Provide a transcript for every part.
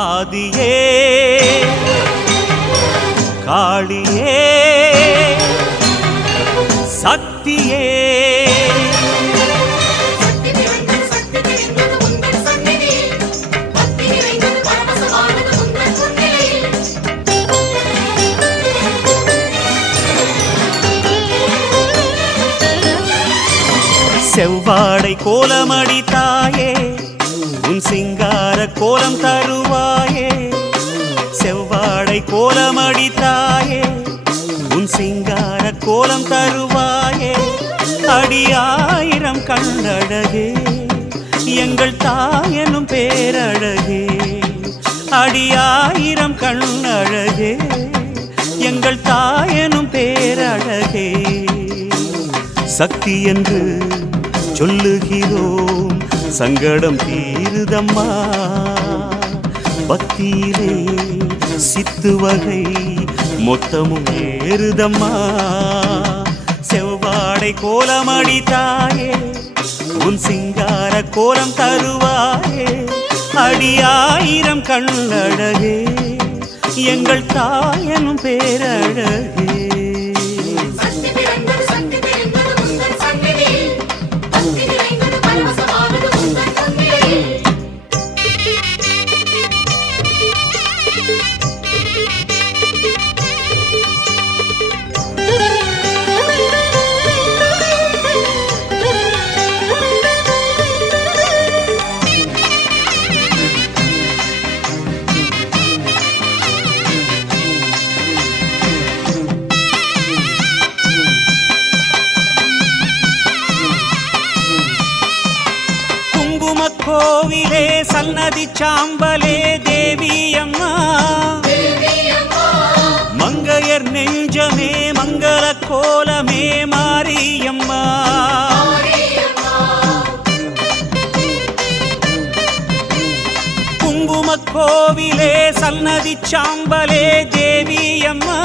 ஆதியே காளியே சக்தியே செவ்வாடை கோலமடி தாயே உன் சிங்கார கோலம் தருவாயே செவ்வாடை கோலமடி தாயே உன் சிங்கார கோலம் தருவாயே அடியாயிரம் கண்ணழகே எங்கள் தாயனும் பேரழகே அடியாயிரம் கண்ணழகே எங்கள் தாயனும் பேரழகே சக்தி என்று சொல்லுகிறோம் சங்கடம் தீருதம்மா பக்தியிலே சித்து வகை மொத்தமும் ஏறுதம்மா செவ்வாடை கோலமடி தாயே உன் சிங்கார கோலம் தருவாயே அடியாயிரம் கண்ணழகே எங்கள் தாயனும் பேரழகே கோவிலே சன்னதி சாம்பலே தேவியம்மா மங்கையர் நெஞ்சமே மங்கள கோலமே மாரியம்மா குங்கும கோவிலே சன்னதி சாம்பலே தேவியம்மா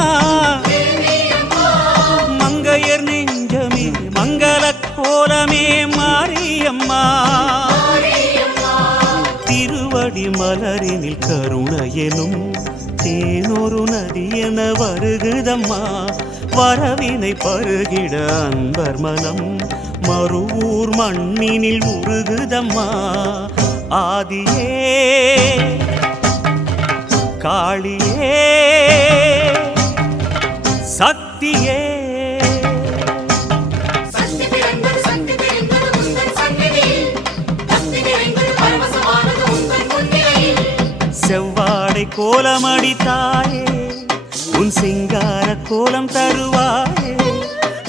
மங்கையர் நெஞ்சமே மங்கள கோலமே மாரியம்மா மலரினில் கருணையெனும் தேனொரு நதி என வருகுதம்மா வரவினை பருகிட அன்பர் மனம் மறுவூர் மண்ணினில் உருகுதம்மா ஆதியே காளியே சக்தியே செவ்வாடை கோலமடி தாயே உன் சிங்கார கோலம் தருவாயே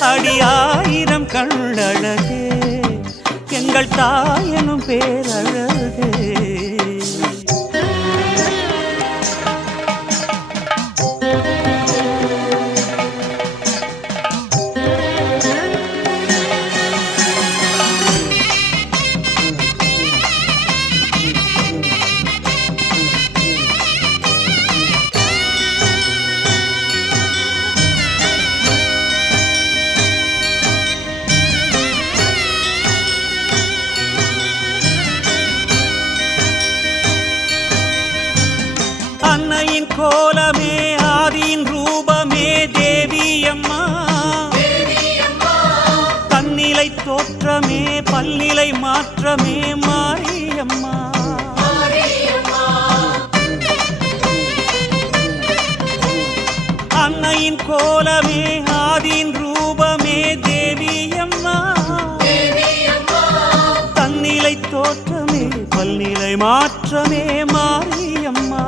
அடியாயிரம் கண்ணழகே எங்கள் தாயனும் பேரழகே கோலமே ஆதியின் ரூபமே தேவியம்மா தன்னிலை தோற்றமே பல்நிலை மாற்றமே மாரியம்மா அன்னையின் கோலமே ஆதியின் ரூபமே தேவியம்மா தன்னிலை தோற்றமே பல்நிலை மாற்றமே மாரியம்மா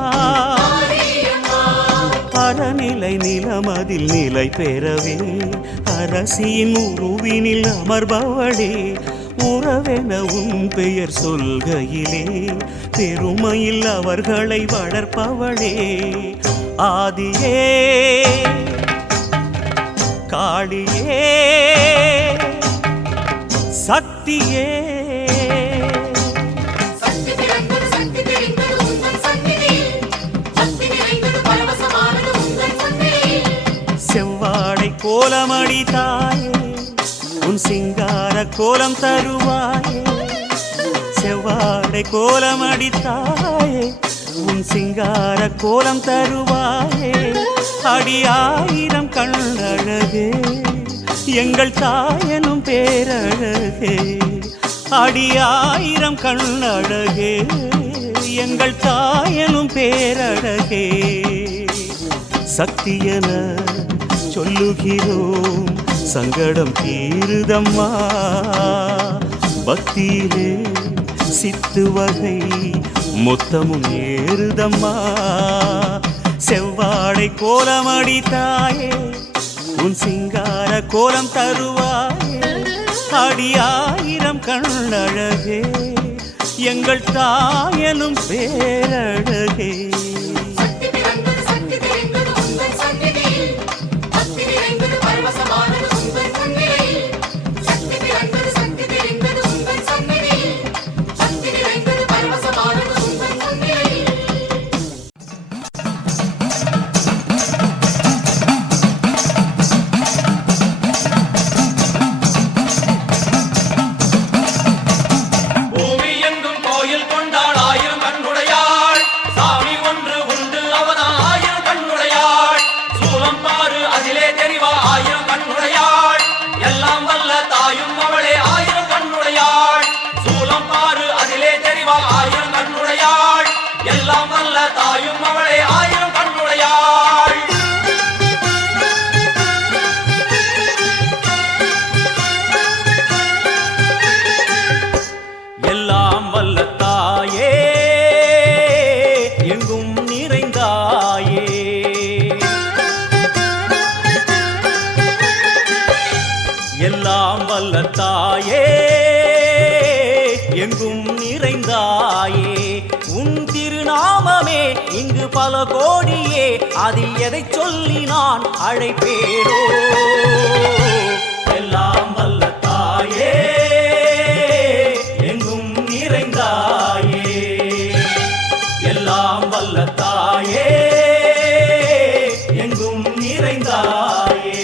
அறநிலை நிலமதில் நிலை பெறவே அரசியின் உருவினில் அமர்பவளே உறவென உன் பெயர் சொல்கையிலே பெருமையில் அவர்களை வளர்ப்பவளே ஆதியே காளியே சக்தியே செவ்வாடை கோலமடி தாயே உன் சிங்கார கோலம் தருவாயே செவ்வாடை கோலமடி தாயே உன் உன் சிங்கார கோலம் தருவாயே அடி ஆயிரம் கண்ணழகே எங்கள் தாயனும் பேரழகே அடி ஆயிரம் கண்ணழகே எங்கள் தாயனும் பேரழகே சக்தியென சொல்லுகிறோம் சங்கடம் தீருதம்மா பக்தியிலே சித்து வகை மொத்தமும் ஏறுதம்மா செவ்வாழை கோலமடி தாயே உன் சிங்கார கோலம் தருவாயே அடி ஆயிரம் கண்ணழகே எங்கள் தாயனும் பேரழகே ஆயிரம் கண்ணுடையாள் எல்லாம் வல்ல தாயும் அவளே ஆயிரம் கண்ணுடையாள் எல்லாம் வல்ல தாயே எங்கும் நிறைந்தாயே எல்லாம் வல்ல தாயே எங்கும் நிறைந்தாயே உன் திருநாமமே இங்கு பல கோடியே அதில் எதை சொல்லி நான் அழைப்பேனோ எல்லாம் வல்ல தாயே எங்கும் நிறைந்தாயே எல்லாம் வல்ல தாயே எங்கும் நிறைந்தாயே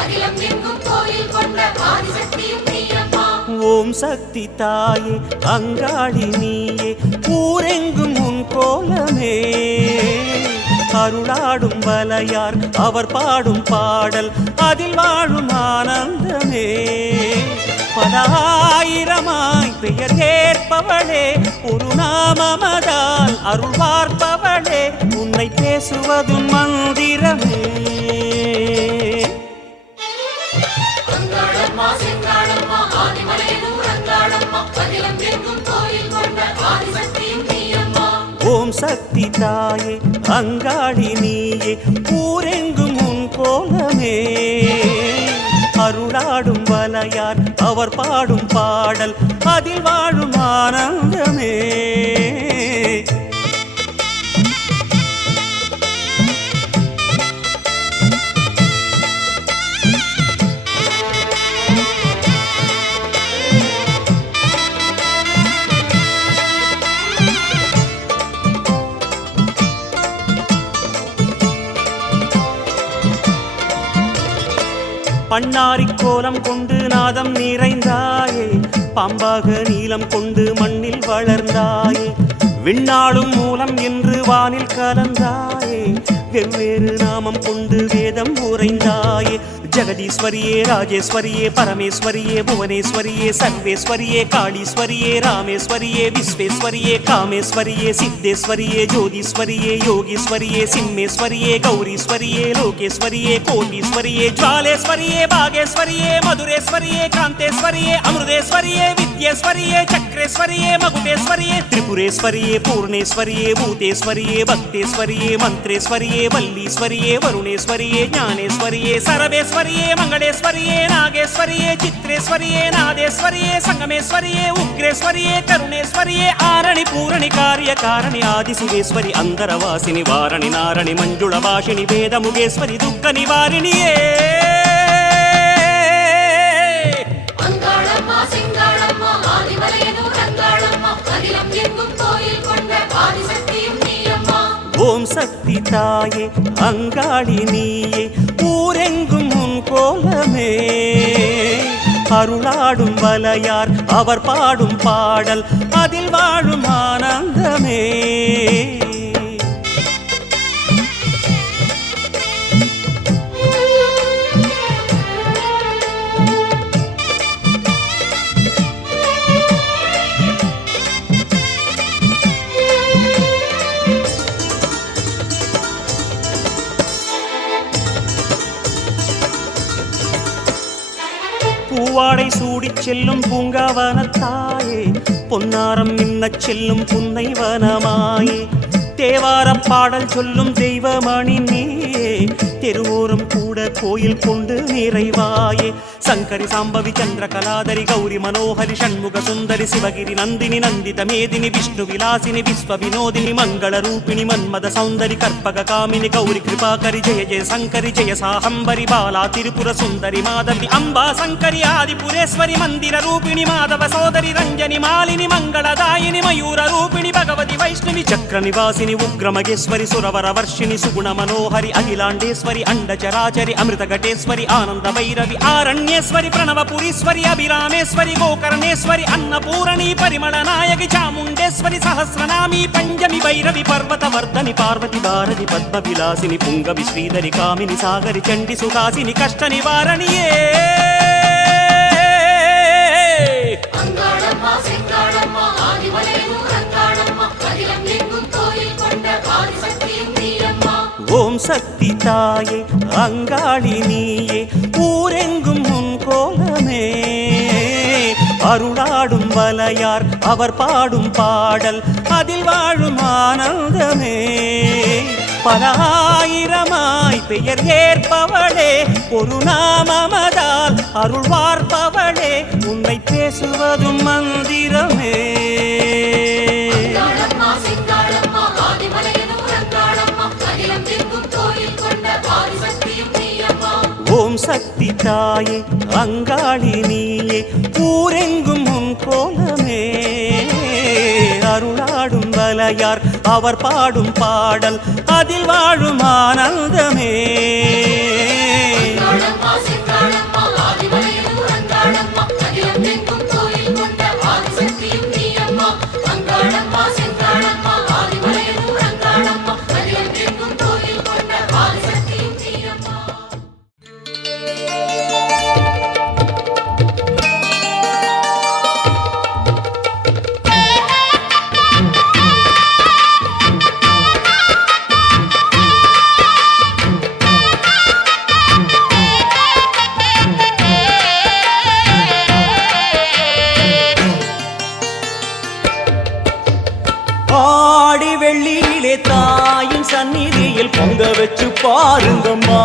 அகிலம் எங்கும் கோயில் கொண்ட ஆதிசக்தியும் நீயம்மா. ஓம் சக்தி தாயே அங்காளி நீயே ஊரெங்கும் உன் கோலமே. அருளாடும் வலையார் அவர் பாடும் பாடல் அதில் வாழும் ஆனந்தமே. பல ஆயிரமாய் பெயர் கேட்பவளே ஒரு நாமமதால் அருள் பார்ப்பவளே உன்னை பேசுவதும் மந்திரமே. அங்காளம்மா செங்காளம்மா ஆதிமலையனூர் அங்காளம்மா அகிலம் எங்கும் கோயில் கொண்ட ஆதிசக்தியும் நீயம்மா. ஓம் சக்தி தாயே அங்காளி நீயே ஊரெங்கும் உன் கோலமே. அருளாடும் வலையார் அவர் பாடும் பாடல் அதில் வாழும் ஆனந்தமே. பண்ணாரி கோலம் கொண்டு நாதம் நிறைந்தாயே. பாம்பாக நீலம் கொண்டு மண்ணில் வளர்ந்தாயே. விண்ணாளும் மூலம் என்று வானில் கலந்தாயே. வெவ்வேறு நாமம் கொண்டு வேதம் உரைந்தாயே. ஜெகதீஸ்வரியே ராஜேஸ்வரியே பரமேஸ்வரியே புவனேஸ்வரியே சர்வேஸ்வரியே காளீஸ்வரியே ராமேஸ்வரியே விஸ்வேஸ்வரியே காமேஸ்வரியே சித்தேஸ்வரியே ஜோதீஸ்வரியே யோகீஸ்வரியே சிம்மேஸ்வரியே கௌரீஸ்வரியே லோகேஸ்வரியே கோட்டீஸ்வரியே ஜ்வாலேஸ்வரியே பாகேஸ்வரியே மதுரேஸ்வரியே காந்தேஸ்வரியே அமிர்தேஸ்வரியே வித்யேஸ்வரியே சக்ரேஸ்வரியே மகுடேஸ்வரியே திரிபுரேஸ்வரியே பூர்ணேஸ்வரியே பூதேஸ்வரியே பக்தேஸ்வரியே மந்திரேஸ்வரியே வல்லீஸ்வரியே வருணேஸ்வரியே ஞானேஸ்வரியே சரவேஸ்வரியே மங்களேஸ்வரியே நாகேஸ்வரியே சித்ரேஸ்வரியே நாதேஸ்வரியே சங்கமேஸ்வரியே உக்ரேஸ்வரியே கருணேஸ்வரியே ஆரணி பூரணி காரிய காரணி ஆதிசிவேஸ்வரி அந்தரவாசினி வாரணி நாரணி மஞ்சுள பாஷினி வேதமுகேஸ்வரி துக்க நிவாரிணியே. அங்காளம்மா செங்காளம்மா ஆதிமலையனூர் அங்காளம்மா அகிலம் எங்கும் கோயில் கொண்ட ஆதிசக்தியும் நீயம்மா. ஓம் சக்தி தாயே அங்காளி நீயே ஊரெங்கும் உன் கோலமே. அருளாடும் வலையார் அவர் பாடும் பாடல் அதில் வாழும் ஆனந்தமே. பூவாடை சூடிச் செல்லும் பூங்காவனத்தாயே. பொன்னாரம் மின்னச் செல்லும் புன்னை வனமாயே. தேவாரப் பாடல் சொல்லும் தெய்வமணி நீயே. தெருவோரம் கூட கோயில் கொண்டு நிறைவாயே. சங்கரி சாம்பவி சந்திர கலாதரி கௌரி மனோஹரி ஷண்முக சுந்தரி சிவகிரி நந்தினி நந்தித மேதினி விஷ்ணு விலாசினி விஸ்வ வினோதினி மங்கள ரூபிணி மன்மத சௌந்தரி கற்பக காமினி கௌரி கிருபாகரி ஜெய ஜெய சங்கரி ஜெய சாஹம்பரி பாலா திரிபுர சுந்தரி மாதவி அம்பா சங்கரி ஆதிபுரேஸ்வரி மந்திர ரூபிணி மாதவ சோதரி ரஞ்சனி மாலினி மங்களதாயினி மயூர ரூபிணி பகவதி வைஷ்ணவி சக்கர நிவாசினி உக்ரமகேஸ்வரி சுரவர வர்ஷினி சுகுண மனோஹரி அகிலாண்டேஸ்வரி அண்டச்சராச்சரி அமிர்தகட்டேஸ்வரி ஆனந்த வைரவி ஆரண்யேஸ்வரி பிரணவபுரீஸ்வரி அபிராமேஸ்வரி கோகர்ணேஸ்வரி அன்னபூரணி பரிமள நாயகி சாமுண்டேஸ்வரி சஹஸ்ரநாமி பஞ்சமி வைரவி பர்வதவர்தனி பார்வதி பாரதி பத்ம விலாசினி புங்கவி ஸ்ரீதரி காமினி சாகரி சண்டி சுகாசினி கஷ்ட நிவாரணியே. அங்காளம்மா செங்காளம்மா ஆதிமலையனூர் அங்காளம்மா அகிலம் எங்கும் கோயில் கொண்ட ஆதிசக்தியும் நீயம்மா. ஓம் சக்தி தாயே அங்காளி நீயே ஊரெங்கும் உன் கோலமே. அருளாடும் வலையார் அவர் பாடும் பாடல் அதில் வாழும் ஆனந்தமே. பல ஆயிரமாய் பெயர் ஏற்பவளே ஒரு நாமமதால் அருள் பார்ப்பவளே உன்னை பேசுவதும் மந்திரமே. அங்காளம்மா செங்காளம்மா ஆதிமலையனூர் அங்காளம்மா அகிலம் எங்கும் கோயில் கொண்ட ஆதிசக்தியும் நீயம்மா. ஓம் சக்தி தாயே அங்காளி நீயே ஊரெங்கும் உன் கோலமே. அருளாடும் வலையார் அவர் பாடும் பாடல் அதில் வாழும் ஆனந்தமே. அங்காளம்மா சந்நிதியில் பொங்க வச்சு பாருங்கம்மா.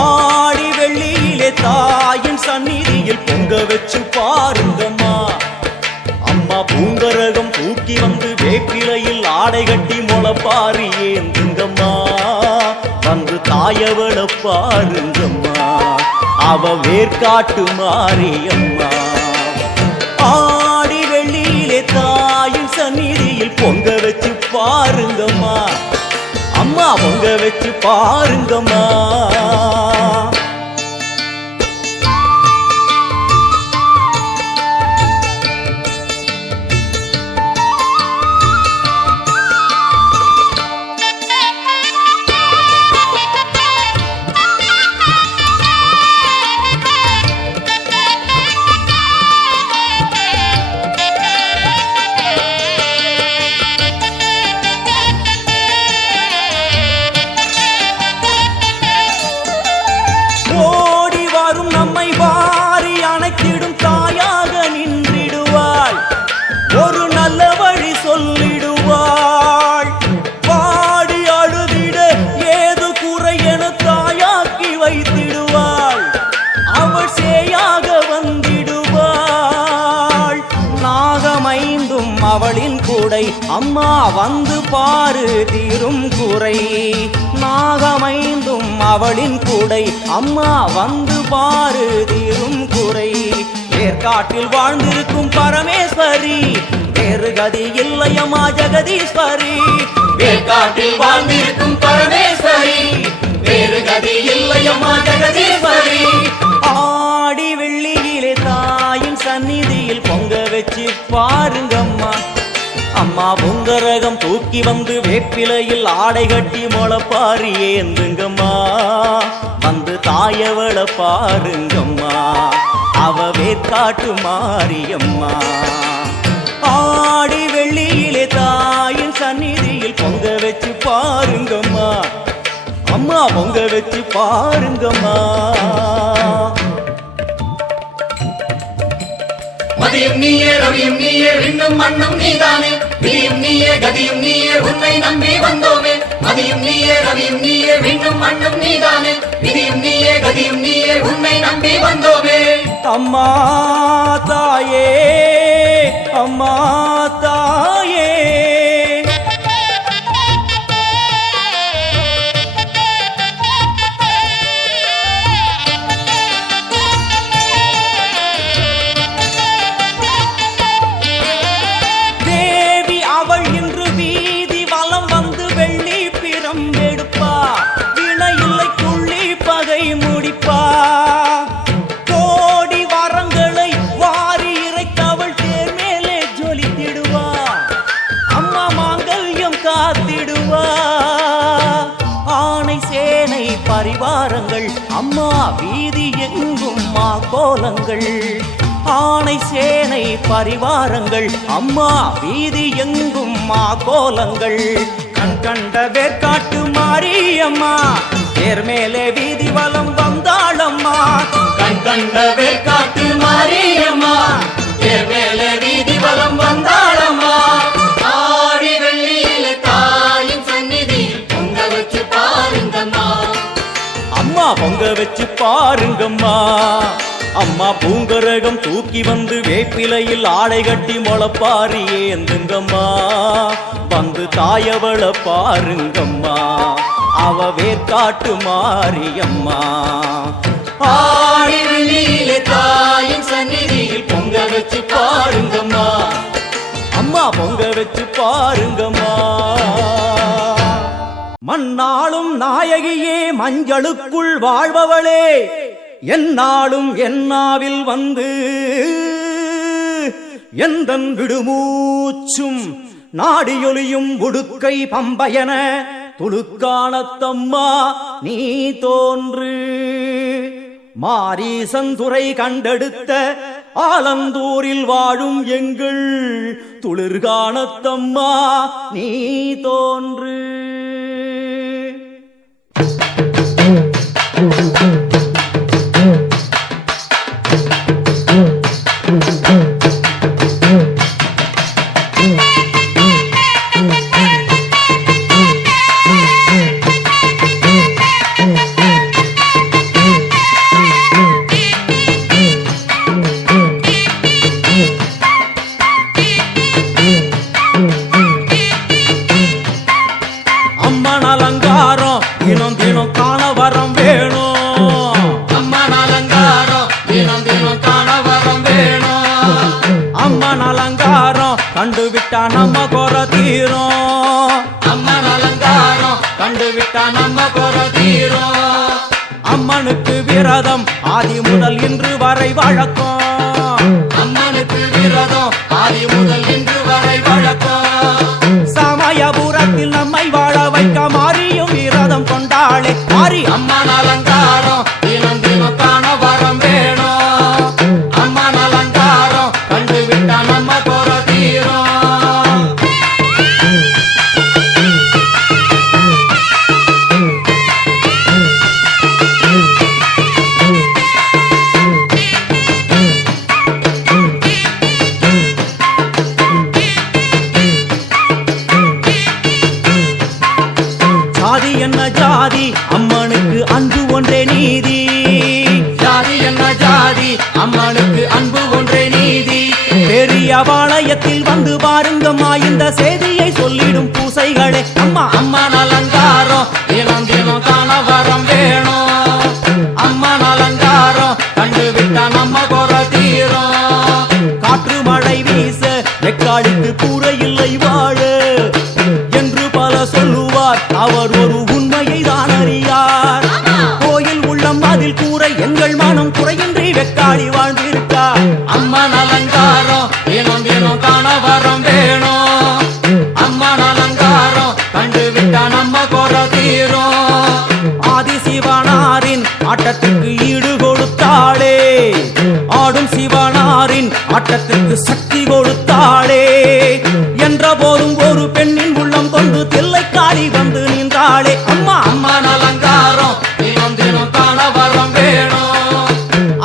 ஆடி வெள்ளியிலே தாயின் சந்நிதியில் பொங்க வச்சு பாருங்கம்மா. அம்மா பூங்கரகம் தூக்கி வந்து வேப்பிலையில் ஆடை கட்டி முளைப்பாரி ஏந்துங்கம்மா. வந்து தாயவள பாருங்கம்மா, அவ வேர்க்காட்டு மாரியம்மா. ஆடி வெள்ளியிலே தாயின் சந்நிதியில் பொங்க வச்சு பாருங்கம்மா. அம்மா பொங்க வச்சு பாருங்கம்மா. அவளின் கூடை அம்மா வந்து பாரு தீரும் குறை. நாகமைந்தும் அவளின் கூடை அம்மா வந்து பாரு தீரும் குறை. ஏற்காட்டில் வாழ்ந்திருக்கும் பரமேஸ்வரி, வேறு கதி இல்லையம்மா ஜெகதீஸ்வரி. ஏற்காட்டில் வாழ்ந்திருக்கும் பரமேஸ்வரி, வேறு கதி இல்லையம்மா ஜெகதீஸ்வரி. ஆடி வெள்ளியிலே தாயின் சந்நிதியில் பொங்க வச்சு பாருங்கம்மா. அம்மா பொங்கரகம் தூக்கி வந்து வேப்பிலையில் ஆடை கட்டி முளைப்பாரி ஏந்துங்கம்மா. வந்து தாயவள பாருங்கம்மா, அவ வேர்க்காட்டு மாரியம்மா. ஆடி வெள்ளியிலே தாயின் சந்நிதியில் பொங்க வச்சு பாருங்கம்மா. அம்மா பொங்க வச்சு பாருங்கம்மா. மதியும் நீயே ரவியும் நீயே விண்ணும் மண்ணும் நீதானே. விதியும் நீயே கதியும் நீயே உன்னை நம்பி வந்தோமே. மதியும் நீயே ரவியும் நீயே விண்ணும் மண்ணும் நீதானே. விதியும் நீயே கதியும் நீயே உன்னை நம்பி வந்தோமே. அம்மா தாயே அம்மா தாயே, தேவி அவள் இன்று வீதி வலம் வந்து வெள்ளி பிரம்பெடுப்பா. வினையில்லை துள்ளி பகை முடிப்பா. கோடி வரங்களை வாரி இறைத்தவள் தேர் மேலே ஜொலித்திடுவா. அம்மா மாங்கல்யம் காத்திடுவா. ஆணை சேனை பரிவாரங்கள் அம்மா வீதி எங்கும் மா கோலங்கள். ஆணை சேனை பரிவாரங்கள் அம்மா வீதி எங்கும் மா கோலங்கள். கண் கண்ட வேர்க்காட்டு மாரியம்மா, தேர் மேலே வீதி வலம் வந்தாளம்மா. கண் கண்ட வேர்க்காட்டு மாரியம்மா, தேர் மேலே வீதி வலம் வந்தாளம்மா. ஆடி வெள்ளியில தாயின் சந்நிதியில் பொங்க வச்சு பாருங்கம்மா. அம்மா பொங்க வச்சு பாருங்கம்மா. அம்மா பூங்கரகம் தூக்கி வந்து வேப்பிலையில் ஆடை கட்டி முளைப்பாரி ஏந்துங்கம்மா. வந்து தாயவள பாருங்கம்மா, அவ வேர்க்காட்டு மாரியம்மா. ஆடி வெள்ளியில தாயின் சந்நிதியில் பொங்க வச்சு பாருங்கம்மா. அம்மா பொங்க வச்சு பாருங்கம்மா. மண்ணாளும் நாயகியே மஞ்சளுக்குள் வாழ்பவளே, என்னாலும் என்னாவில் வந்து எந்தன் விடுமூச்சும் நாடியொலியும் உடுக்கை பம்பயன துளுக்கானத்தம்மா நீ தோன்று. மாரீசந்துரை கண்டெடுத்த ஆலந்தூரில் வாழும் எங்கள் துளிர்கானத்தம்மா நீ தோன்று. அம்மன் அலங்காரம் தினம் தினம் காண வரம் வேணும். அம்மன் அலங்காரம் தினம் தினம் காண வரம் வேணும். அம்மன் அலங்காரம் கண்டுவிட்டா நம்ம குறை தீரும். அம்மன் அலங்காரம் கண்டுவிட்டா நம்ம குறை தீரும். அம்மனுக்கு விரதம் ஆதி முதல் இன்று வரை வழக்கம். அம்மனுக்கு விரதம் ஆதி முதல் இன்று வரை வழக்கம். சமயபுரத்தில் நம்மை வாழ வைக்க மாறியும் விரதம் கொண்டாளே மாறி. அம்மன் அலங்காரம் தினம் தினம் காண வரம் வேணும். அம்மன் அலங்காரம் கண்டுவிட்டா நம்ம குறை தீரும். ஜாதி என்ன ஜாதி அம்மனுக்கு அன்பு ஒன்றே நீதி. ஜாதி என்ன ஜாதி அம்மனுக்கு அன்பு ஒன்றே நீதி. பெரிய பாளையத்தில் வந்து பாருங்கம்மா இந்த செய்தியை சொல்லிடும் பூசைகளே அம்மா. அம்மன் அலங்காரம் தினம் தினம் காண வரம் வேணும். அம்மன் அலங்காரம் கண்டுவிட்டா நம்ம குறை தீரும். காற்று மழை வீச வெக்காளிக்கு கூரை இல்லை வாழ என்று பல சொல்லுவார். அவர் ஒரு உண்மையை தான் அறியார். கோயில் உள்ளம் அதில் கூரை எங்கள் மனம் குறையின்றி வெக்காளி வாழ்ந்திருக்கா. அம்மன் அலங்காரம் தினம் தினம் காண வரம் வேணும். அம்மன் அலங்காரம் கண்டுவிட்டா நம்ம குறை தீரும். ஆதி சிவனாரின் ஆட்டத்துக்கு ஈடு கொடுத்தாளே. ஆடும் சிவனாரின் ஆட்டத்துக்கு சக்தி கொடுத்தாளே. என்ற போதும் ஒரு பெண்ணின் உள்ளம் கொண்டு தில்லைக்காளி வந்து நின்றாளே அம்மா. அம்மன் அலங்காரம் தினம் தினம் காண வரம் வேணும்.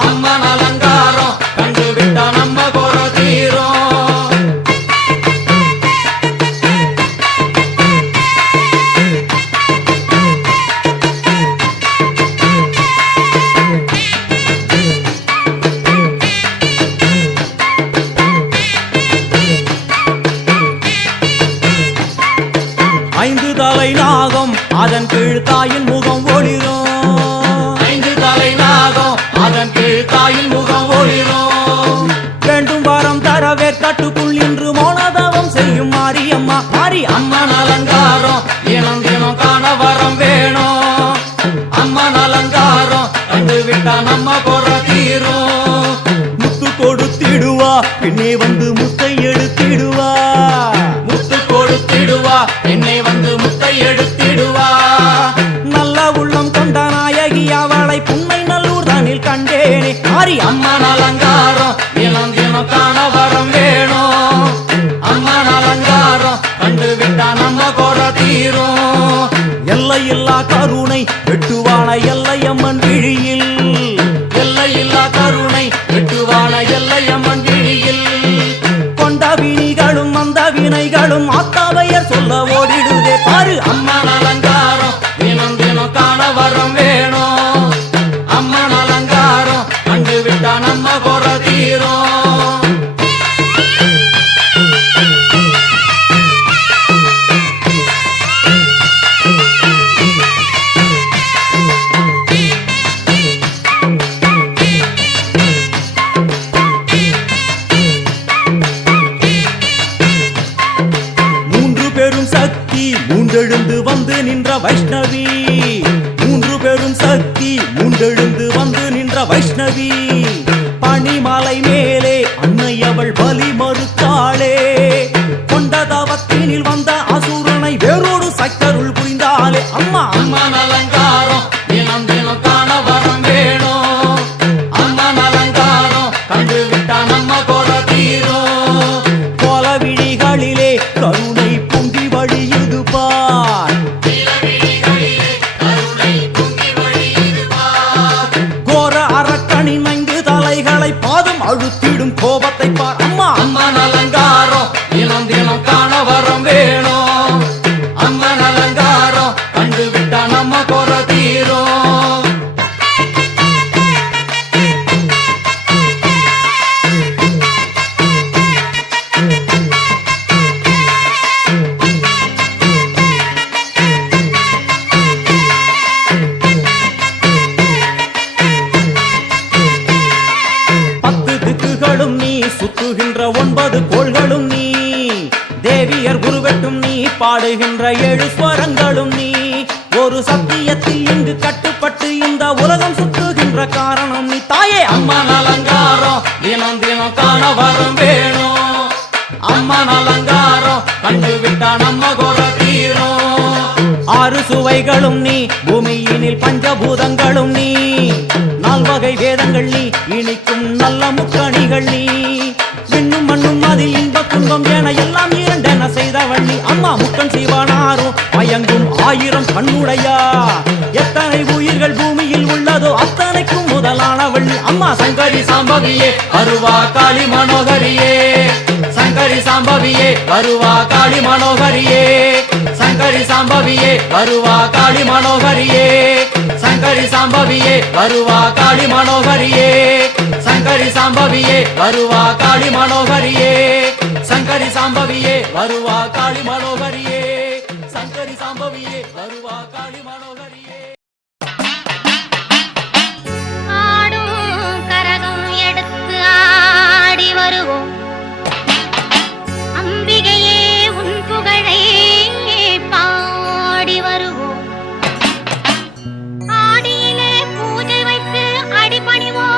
அம்மன் அலங்காரம் கண்டுவிட்டா நம்ம குறை தீரும். ஐந்து தலை நாகம் அதன் கீழ் தாயின் முகம் ஒளிரும். ஐந்து தலை நாகம் அதன் கீழ் தாயின் முகம் ஒளிரும். வேண்டும் வரம் தரவே தட்டுக்குள் இன்று மௌனதவம் செய்யும் மாரியம்மா மாரி. அம்மன் அலங்காரம் தினம் தினம் காண வரம் வேணும். அம்மன் அலங்காரம் கண்டுவிட்டா நம்ம குறை தீரும். முத்து கொடுத்திடுவா பின்னே வந்து முத்தை எடுத்திடுவா. முத்து கொடுத்திடுவா என்னை வந்து முத்தை எடுத்திடுவா. நல்ல உள்ளம் கொண்ட நாயகி அவளை புன்னை நல்லூர் தனில் கண்டேனே மாரி. அம்மன் அலங்காரம் தினம் தினம் காண வரம் வேணும். அம்மன் அலங்காரம் கண்டுவிட்டா நம்ம குறை தீரும். எல்லையில்லா கருணை வெட்டுவான எல்லையம்மன் விழியில். எல்லையில்லா கருணை வெட்டுவான எல்லையம்மன் விழியில். கொண்ட வினிகளும் அந்த வினைகளும் ஆத்தாவையர் சொல்ல ஓடிடுதே பாரு. அம்மன் அலங்காரம் தினம் தினம் காண வரம் வேணும். அம்மன் அலங்காரம் கண்டுவிட்டா நம்ம குறை தீரும். மூன்று பெரும் சக்தி மூன்றெழுந்து வந்து நின்ற வைஷ்ணவி. மூன்று பெரும் சக்தி மூன்றெழுந்து வந்து நின்ற வைஷ்ணவி. பனிமலை மேலே அன்னை அவள் பலி மறுத்தாளே. கொண்ட தவத்தினில் வந்த அசுரனை வேறோடு சக்கருள் புரிந்தாளே அம்மா. அம்மன் அலங்காரம் தினம் தினம் காண வரம் வேணும். அம்மன் அலங்காரம் கண்டுவிட்டா நம்ம குறை தீரும். கோல விழிகளிலே கருணை பொங்கி வழியுது பார். நிலவிழிகளிலே கருணை பொங்கி வழியிருப்பார். கோர அரக்கனின் ஐந்து தலைகளை பாதம் அழுத்திடும் கோபத்தை பார் அம்மா. அம்மன் அலங்காரம் தினம் தினம் காண வரம் வேணும். அம்மன் அலங்காரம் கண்டுவிட்டா நம்ம குறை தீரும். என்ற காரணம் நீ தாயே. அம்மன் அலங்காரம் தினம் தினம் காண வரும் வேணும். அம்மன் அலங்காரம் கண்டு விட்டா நம்ம கோர தீரும். 6 சுவைகளும் நீ, பூமியினில் பஞ்சபூதங்களும் நீ, 4 வகை வேதங்கள் நீ, இனிக்கும் நல்ல முக்கணிகள் நீ, விண்ணும் மண்ணும் அதில் இன்ப துன்பம் என எல்லாம் இரண்டென செய்தவள் நீ. அம்மா முக்கன் சிவனாரும் மயங்கும் 1000 கண்ணுடையா, எத்தனை உயிர்கள் பூமியில் உள்ளதோ அத்தனைக்கும் முதலானவள் நீ. அம்மா சங்கரி சாம்பவியே வருவா காளி மனோகரியே. சங்கரி சாம்பவியே வருவா காளி மனோகரியே. சங்கரி சாம்பவியே வருவா காளி மனோகரியே. சங்கரி சாம்பவியே வருவா காளி மனோகரியே. சங்கரி சாம்பவியே வருவா காளி மனோகரியே. சங்கரி சாம்பவியே வருவா காளி மனோகரியே. சங்கரி சாம்பவியே வருவா காளி மனோகரியே. ஆடும் கரகம் எடுத்து ஆடி வருவோம், அம்பிகையே உன் புகழை பாடி வருவோம், ஆடியிலே பூஜை வைத்து அடிபணிவோம்,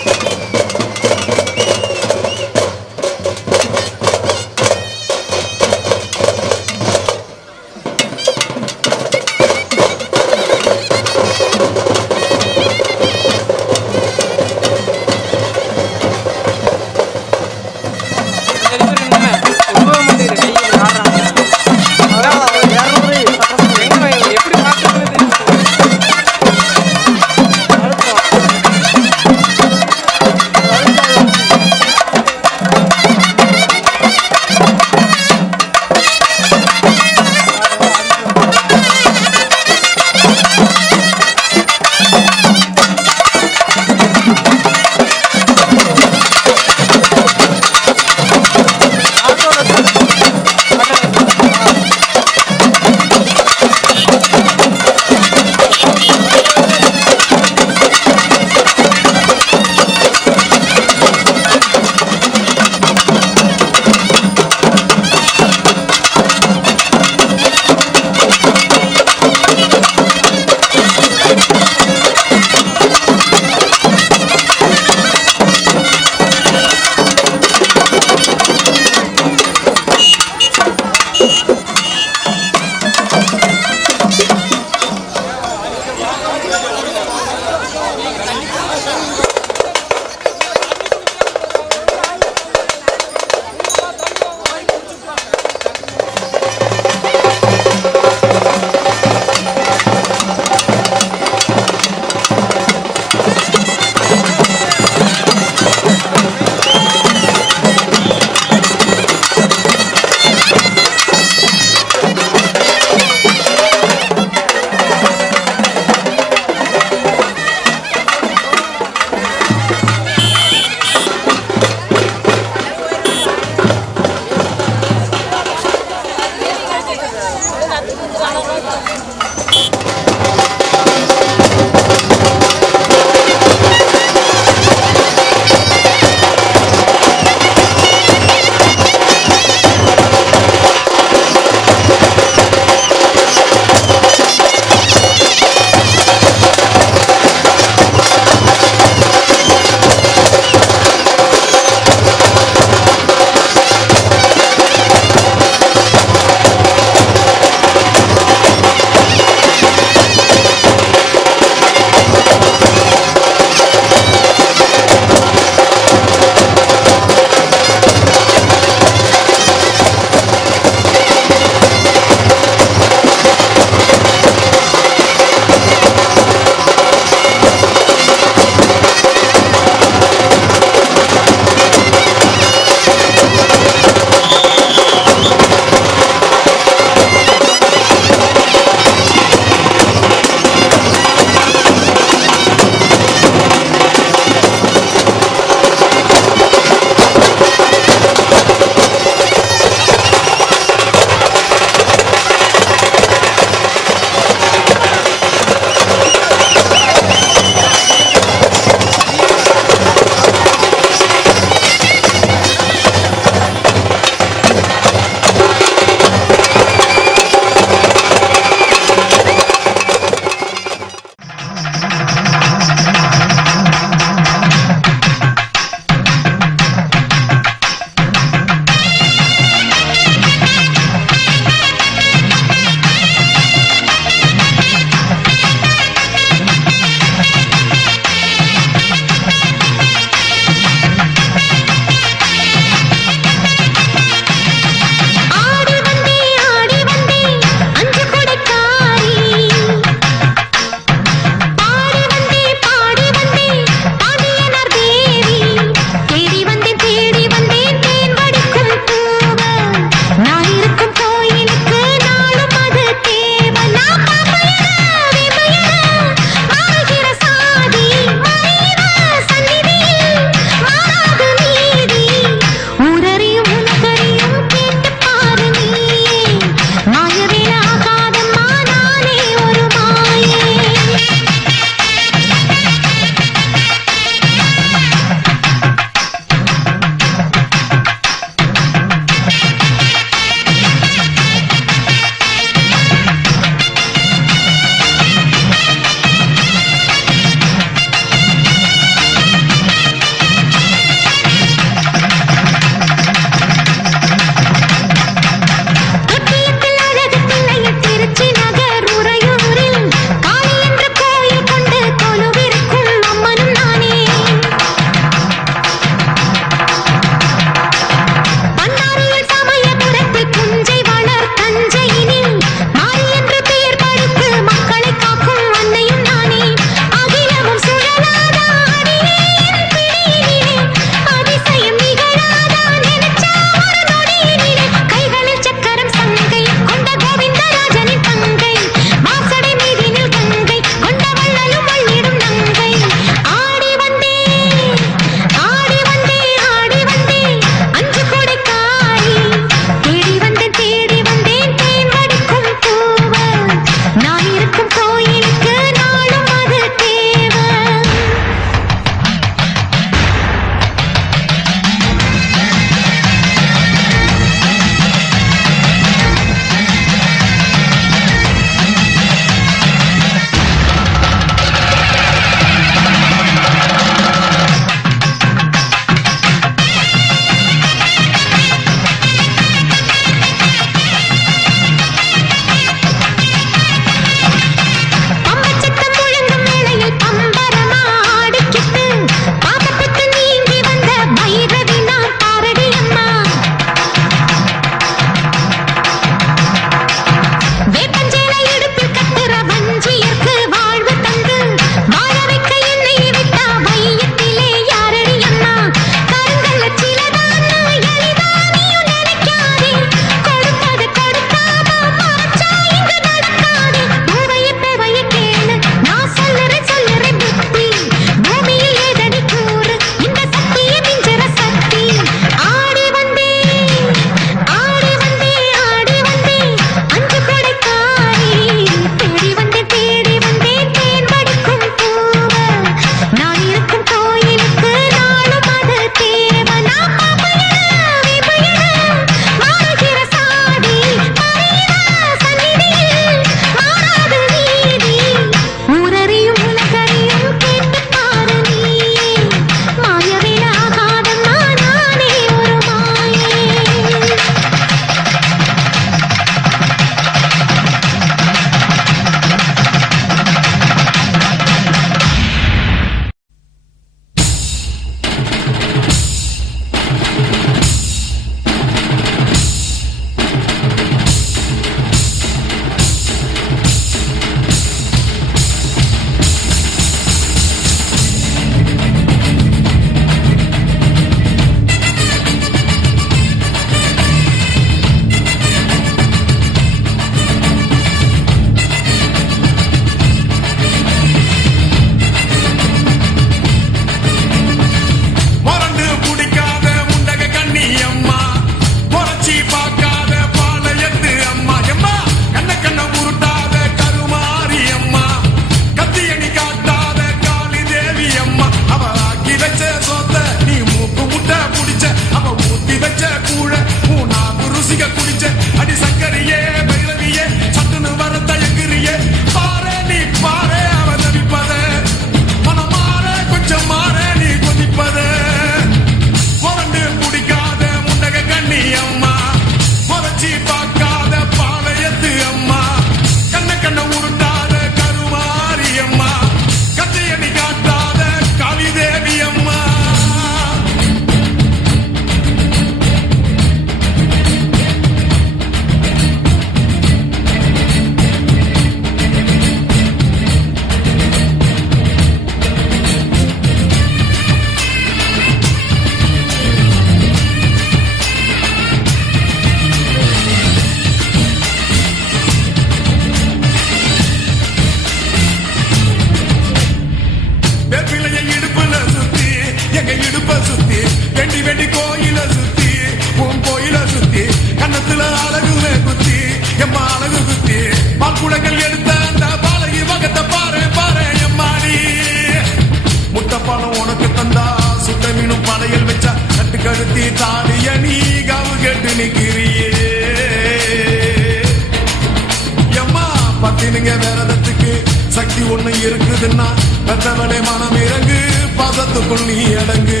சொன்னாலும் நீ அடங்கு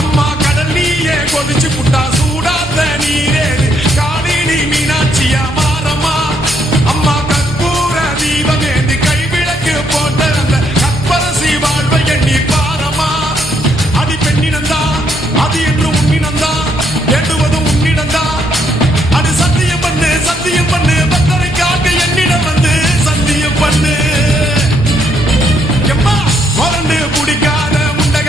அம்மா கடல் நீயே கொதிச்சு புட்டா சூடாத்த நீரே காலினி மீனாட்சியா மாறம்மா அம்மா கற்பூர தீபமேந்தி கைவிளக்கு போட்ட அந்த கற்பரசி வாழ்வை எண்ணி பாரம்மா அடி பெண்ணினந்தா அது என்றும் உன்னினந்தா எதுவதும் உன்னிடந்தா அது சத்தியம் பண்ணு பத்தரை காட்டு என்னிடம் வந்து சத்தியம் பண்ணு எம்மா கொரண்டு பிடிக்காத முண்டை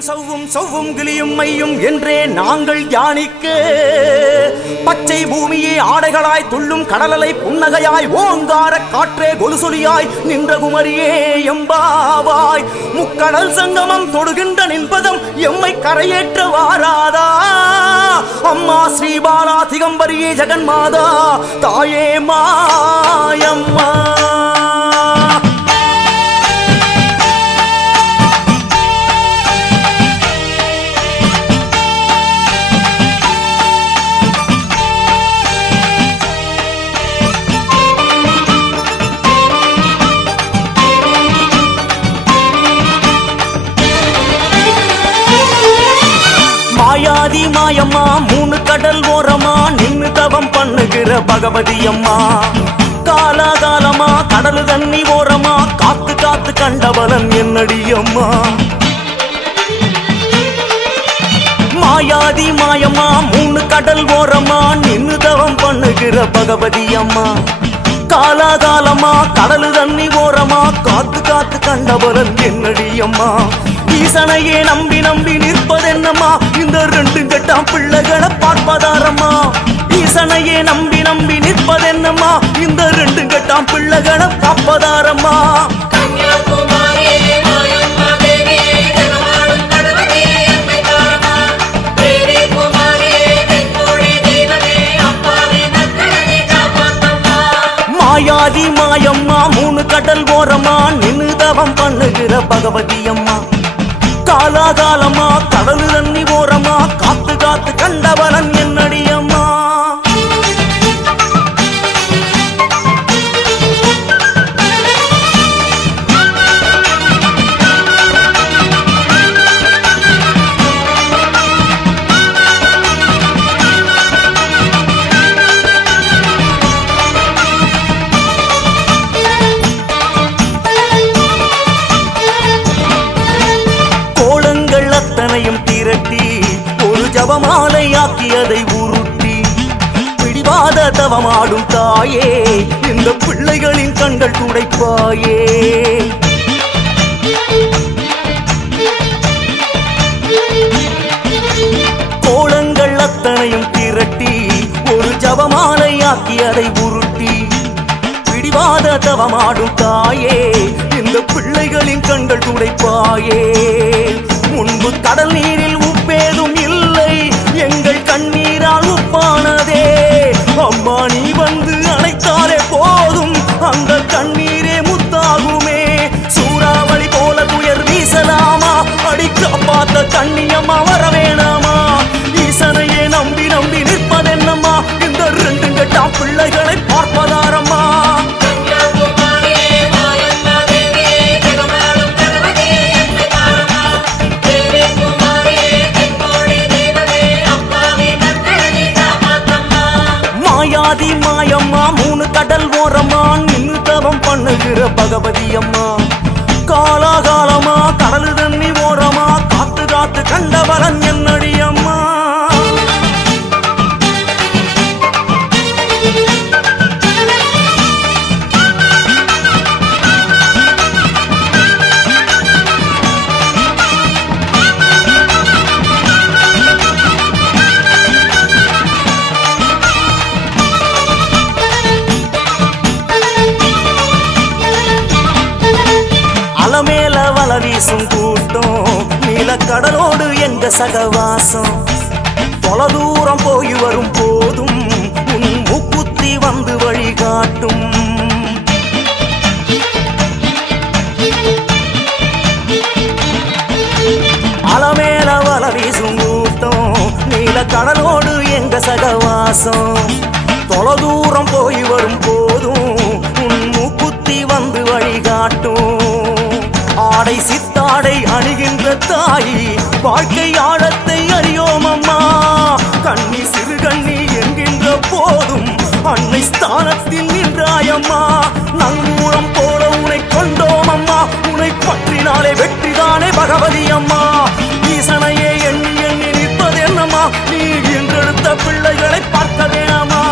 சவ்வும் கிளியும் மையும் என்றே நாங்கள் தியானிக்க பச்சை பூமியே ஆடைகளாய் துள்ளும் கடலலை புன்னகையாய் ஓங்கார காற்றே கொலுசொலியாய் நின்ற குமரியே எம்பாவாய் முக்கடல் சங்கமம் தொடுகின்ற நின்பதம் எம்மை கரையேற்ற வாராதா அம்மா ஸ்ரீபாலா திகம்பரியே ஜெகன்மாதா தாயே மாயம்மா மாயாதி மாயம்மா மூணு கடல் ஓரமா நின்னு தவம் பண்ணுகிற பகவதி அம்மா காலாகாலமா கடல் தண்ணி ஓரமா காத்து காத்து கண்டவளன் என்னடி அம்மா மாயாதி மாயம்மா மூணு கடல் ஓரமா நின்னு தவம் பண்ணுகிற பகவதி அம்மா காலாகாலமா கடல் தண்ணி ஓரமா காத்து காத்து கண்டவளன் என்னடி அம்மா ஈசனையே நம்பி நம்பி நிற்பதென்னம்மா இந்த ரெண்டு கட்டாம் பிள்ளைகளை பார்ப்பதாரம்மா ஈசனையே நம்பி நம்பி நிற்பதென்னம்மா இந்த ரெண்டு கட்டாம் பிள்ளைகளை காப்பதாரம்மா மாயாதி மாயம்மா மூணு கடல் ஓரமா நின்னு தவம் பண்ணுகிற பகவதி அம்மா காலாகாலமா கடல் தண்ணி ஓரமா காத்து காத்து கண்டவளன் என்னடி அம்மா ஜபமாலையாக்கியதை உருட்டி பிடிவாத தவமாடும் தாயே இந்த பிள்ளைகளின் கண்கள் துடைப்பாயே கோலங்கள் அத்தனையும் திரட்டி ஒரு ஜபமாலையாக்கியதை உருட்டி பிடிவாத தவமாடும் தாயே இந்த பிள்ளைகளின் கண்கள் துடைப்பாயே முன்பு கடல் நீரில் உப்பேதும் இல்லை எங்கள் கண்ணீரால் உப்பானதே அம்மா நீ வந்து அணைத்தாலே போதும் அந்த கண்ணீரே முத்தாகுமே சூறாவளி போல துயர் வீசலாமா அடிக்க பார்த்த தண்ணியம்மா வர வேணாமா ஈசனையே நம்பி நம்பி நிற்பதென்னம்மா இந்த ரெண்டு கட்டாம் பிள்ளைகளை பார்ப்பதாரம்மா மாயாதி மாயம்மா மூணு கடல் ஓரமா நின்னு தவம் பண்ணுகிற பகவதி அம்மா காலாகாலமா கடல் தண்ணி ஓரமா காத்து காத்து கண்டவளன் என்னடி அம்மா அலமேல வல வீசும் கூட்டம் நீல கடலோடு எங்க சகவாசம் தொலை தூரம் போய் வரும் போதும் உன் மூக்குத்தி வந்து வழிகாட்டும் அலமேல வல வீசும் கூட்டம் நீல கடலோடு எங்க சகவாசம் தொலை தூரம் போய் வரும் போதும் உன் மூக்குத்தி வந்து வழிகாட்டும் ஆடை சித்தாடை அணிகின்ற தாய் வாழ்க்கை ஆழத்தை அறியோம் அம்மா கண்ணி சிறு கண்ணி என்கின்ற போதும் அன்னை ஸ்தானத்தில் நின்றாயம்மா நங்கூரம் போல உன்னை கொண்டோம் அம்மா உன்னை பற்றினாலே வெற்றிதானே பகவதி அம்மா ஈசனையே எண்ணி எண்ணி நிற்பது என்னம்மா நீ என்றெடுத்த பிள்ளைகளை பார்க்க வேணாமா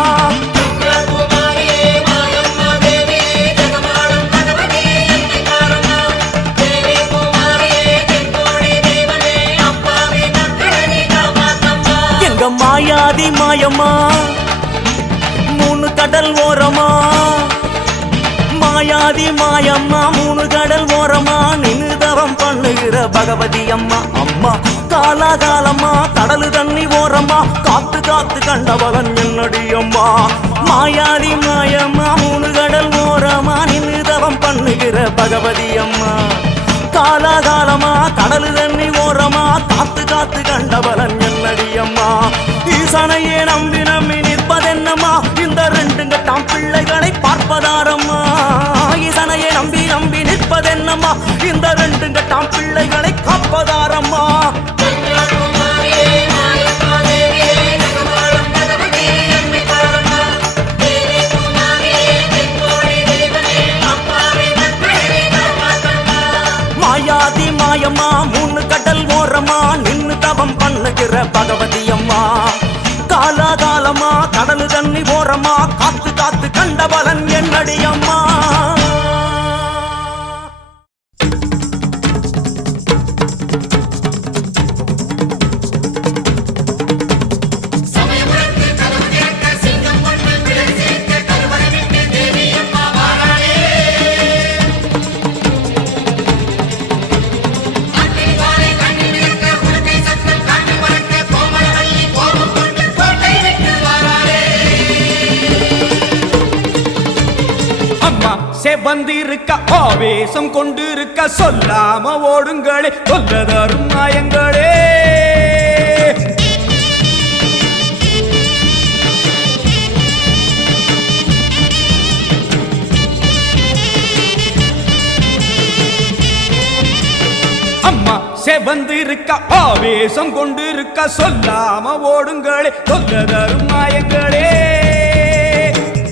மாயாதி மாயம்மா மூணு கடல் ஓரமா, மாயாதி மாயம்மா மூணு கடல் ஓரமா நின்னு தவம் பண்ணுகிற பகவதி அம்மா. அம்மா காலாகாலம்மா கடலு தண்ணி ஓரமா காத்து காத்து கண்டவளன் என்னடி அம்மா. மாயாதி மாயம்மா மூணு கடல் ஓரமா நின்னு தவம் பண்ணுகிற பகவதி அம்மா. காலாகாலமா கடலு தண்ணி ஓரமா காத்து காத்து கண்டவளன் என்னடி அம்மா. ஈசனையே நம்பி நம்பி நிற்பதென்னம்மா இந்த ரெண்டு கட்டாம் பிள்ளைகளை பார்ப்பதாரம்மா. ஈசனையே நம்பி நம்பி நிற்பதென்னம்மா இந்த ரெண்டு கட்டாம் பிள்ளைகளை காப்பதாரம்மா. மாயாதி மாயம்மா மூணு கடல் ஓரமா நின்னு தவம் பண்ணுகிற பகவதி அம்மா. காலாகாலமா கடலு தண்ணி ஓரமா காத்து காத்து கண்டபலன் என்னடி அம்மா. சமயபுரத்து கதவு திறக்க சிங்கம் வந்து பிழை சேர்க்க கருவறை விட்டு தேவி அம்மா வாராளே. அன்பில் வாரை கண்ணில் மிதக்க உடுக்கை சத்தம் காட்டி வளர்க்க கோமலவள்ளி கோபம் கொண்டு கோட்டை விட்டு வாராளே. அம்மா செவந்திருக்க ஆவேசம் கொண்டிருக்க சொல்லாம ஓடுங்களே கொல்லதரும் நாயங்களே. அம்மா செவந்திருக்க ஆவேசம் கொண்டிருக்க சொல்லாம ஓடுங்களே கொல்லதரும் நாயங்களே.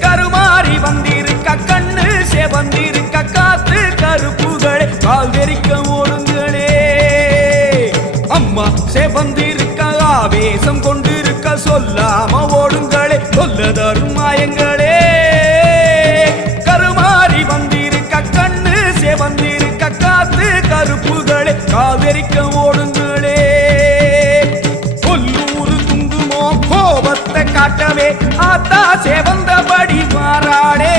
கருமாறி வந்திருக்க கண்ணு செவந்திருக்க காத்து கருப்புகளே கால்வெறிக்க ஓடுங்களே. அம்மா செவந்திருக்க ஆவேசம் கொண்டிருக்க சொல்லாம ஓடுங்களே கொல்லதரும் நாயங்களே. கருமாறி வந்திருக்க கண்ணு செவந்திருக்க காத்து கருப்புகளே கால்வெறிக்க ஓடுங்களே. கொல்லூரு குங்குமோ கோபத்தை காட்டவே ஆத்தா செவந்தபடி வாராளே.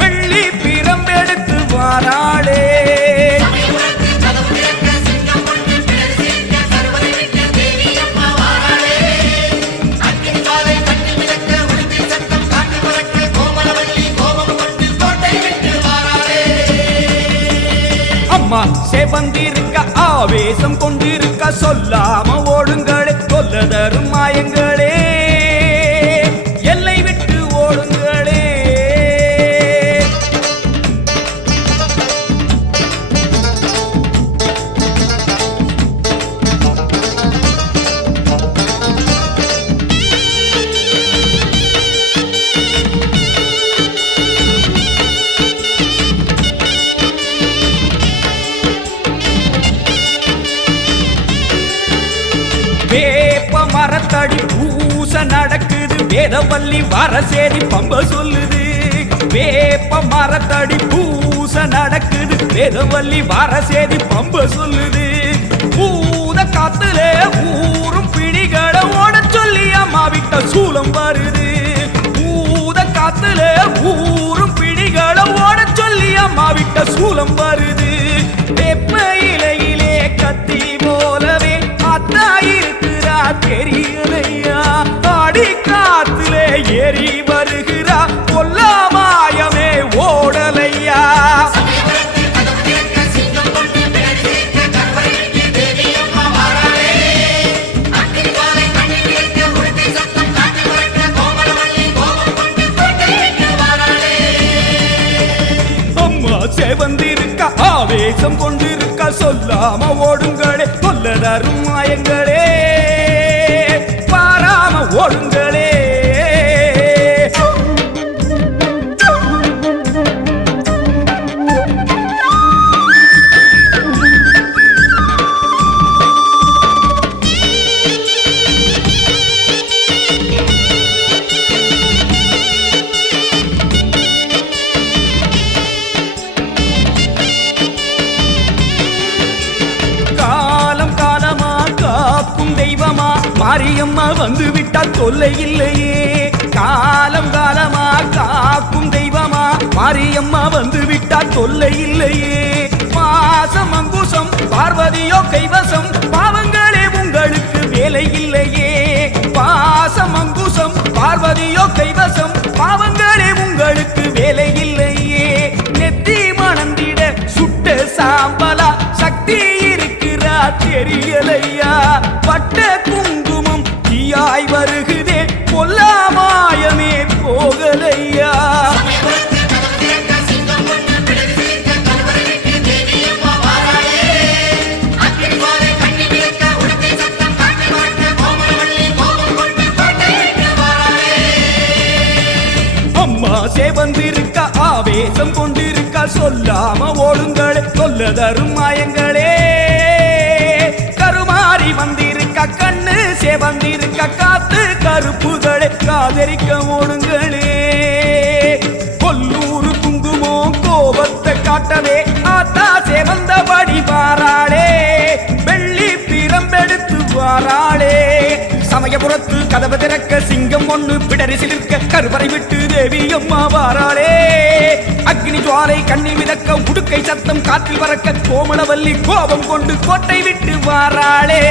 வெள்ளி பீரம் எடுத்து வாராளே. சமயபுரத்து கதவு திறக்க சிங்கம் வந்து பிழை சேர்க்க கருவறை விட்டு தேவி அம்மா வாராளே. அன்பில் வாரை கண்ணில் மிதக்க உடுக்கை சத்தம் காட்டி வளர்க்க கோமலவள்ளி கோபம் கொண்டு கோட்டை விட்டு வாராளே. அம்மா செவந்திருக்க ஆவேசம் கொண்டிருக்க சொல்லாம ஓடுங்களே கொல்லதரும் மாயங்களே. எல்லை விட்டு ஓடுங்களே. வேப்ப மரத்தடி பூச நடக்குது வேதவல்லி வரசேரி பம்ப சொல்லுது. வேப்ப மரத்தடி பூச நடக்குது வேதவல்லி வரசேரி பம்ப சொல்லுது. பூத காத்துல ஊரும் பிடிகளை ஓட சொல்லி அம்மா விட்ட சூலம் வருது. பூத காத்துல ஊரும் பிடிகளை ஓட சொல்லி அம்மா விட்ட சூலம் வருது. வேப்ப இலையிலே கத்தி போலவே அத்தா இருக்கிறா தெரியலையா. ஆடி காத்திலே ஏறி வருகிறா கொல்லாமாயமே ஓடலையா. சமயபுரத்து கதவு திறக்க சிங்கம் கொண்டு பிழை சேர்க்க கருவறை விட்டு தேவி அம்மா வாராளே. அன்பில் வாரை கண்ணில் மிதக்க உடுக்கை சத்தம் காட்டி வளர்க்க கோமலவள்ளி கோபம் கொண்டு கோட்டை விட்டு வாராளே. அம்மா செவந்திருக்க ஆவேசம் கொண்டிருக்க சொல்லாம ஓடுங்களே கொல்லதரும் மாயங்களே. பாராம ஓடுங்களே. மாரியம்மா வந்து விட்டால் தொல்லை இல்லையே. காலம் காலமா காக்கும் தெய்வமா மாரியம்மா வந்து விட்டா தொல்லை இல்லையே. மாசம் அங்குசம் பார்வதியோ கைவசம் பாவங்களே உங்களுக்கு வேலை இல்லையே. பாசம் அங்குசம் பார்வதியோ கைவசம் பாவங்களே உங்களுக்கு வேலை இல்லையே. நெத்தி மணந்திட சுட்ட சாம்பலா சக்தி இருக்கிறா தெரியலையா. பட்ட குங்குமம் தீயாய் வருகுதே கொல்லாமாயமே போகலையா. அம்மா சேவந்திருக்க ஆவேசம் கொண்டிருக்க சொல்லாம ஓடுங்களே சொல்ல தரும் மாயங்களே. கருமாறி வந்திருக்க கண்ணு சேவந்திருக்க காத்து கருப்புகளே காதரிக்க ஓடுங்களே. கொல்லூரு குங்குமோ கோபத்தை காட்டவே ஆத்தா சேவந்தபடி வாராளே. வெள்ளி பிரம்பெடுத்து வாராளே. சமயபுரத்து கதவு திறக்க சிங்கம் ஒன்று பிடரி சிலிர்க்க கருவறை விட்டு தேவி அம்மா வாராளே. அக்னி ஜுவாலை கண்ணி விளக்க உடுக்கை சத்தம் காற்றில் பறக்க கோமளவல்லி கோபம் கொண்டு கோட்டை விட்டு வாராளே.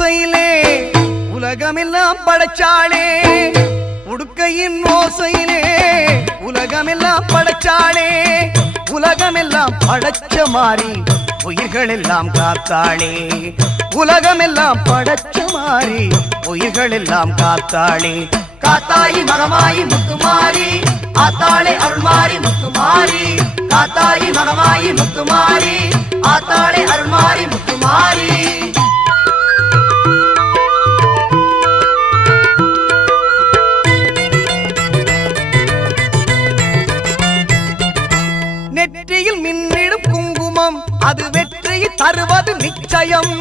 ஓசையிலே உலகமெல்லாம் படைச்சாளே உடுக்கையின் ஓசையிலே உலகமெல்லாம் படைச்சாளே உலகமெல்லாம் படைச்ச மாறி உயிர்கள் எல்லாம் காத்தாளே உலகமெல்லாம் படைச்ச மாறி உயிர்கள் எல்லாம் காத்தாளே காத்தாயி மகமாயி முத்துமாரி ஆத்தாளே அருள்மாரி முத்துமாரி காத்தாயி மகமாயி முத்துமாரி ஆத்தாளே அருள்மாரி முத்துமாரி நெற்றியில் மின்னிடும் குங்குமம் அது வெற்றியை தருவது நிச்சயம்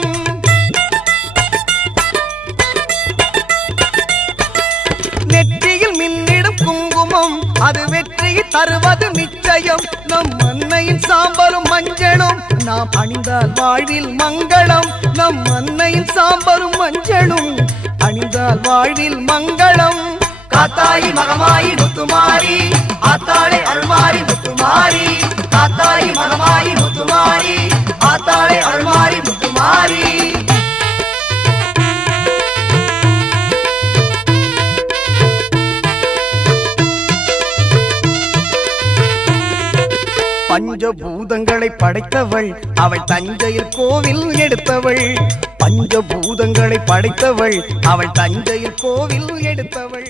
நெற்றியில் மின்னிடும் குங்குமம் அது வெற்றியை தருவது நிச்சயம் நம் அன்னையின் சாம்பலும் மஞ்சளும் நாம் அணிந்தால் வாழ்வில் மங்களம் நம் அன்னையின் சாம்பலும் மஞ்சளும் அணிந்தால் வாழ்வில் மங்களம் காத்தாயி மகமாயி முத்துமாரி ஆத்தாளே அருள்மாரி முத்துமாரி காத்தாயி மகமாயி முத்துமாரி ஆத்தாளே அருள்மாரி முத்துமாரி பஞ்சபூதங்களை படைத்தவள் அவள் தஞ்சையில் கோவில் எடுத்தவள் பஞ்சபூதங்களை படைத்தவள் அவள் தஞ்சையில் கோவில் எடுத்தவள்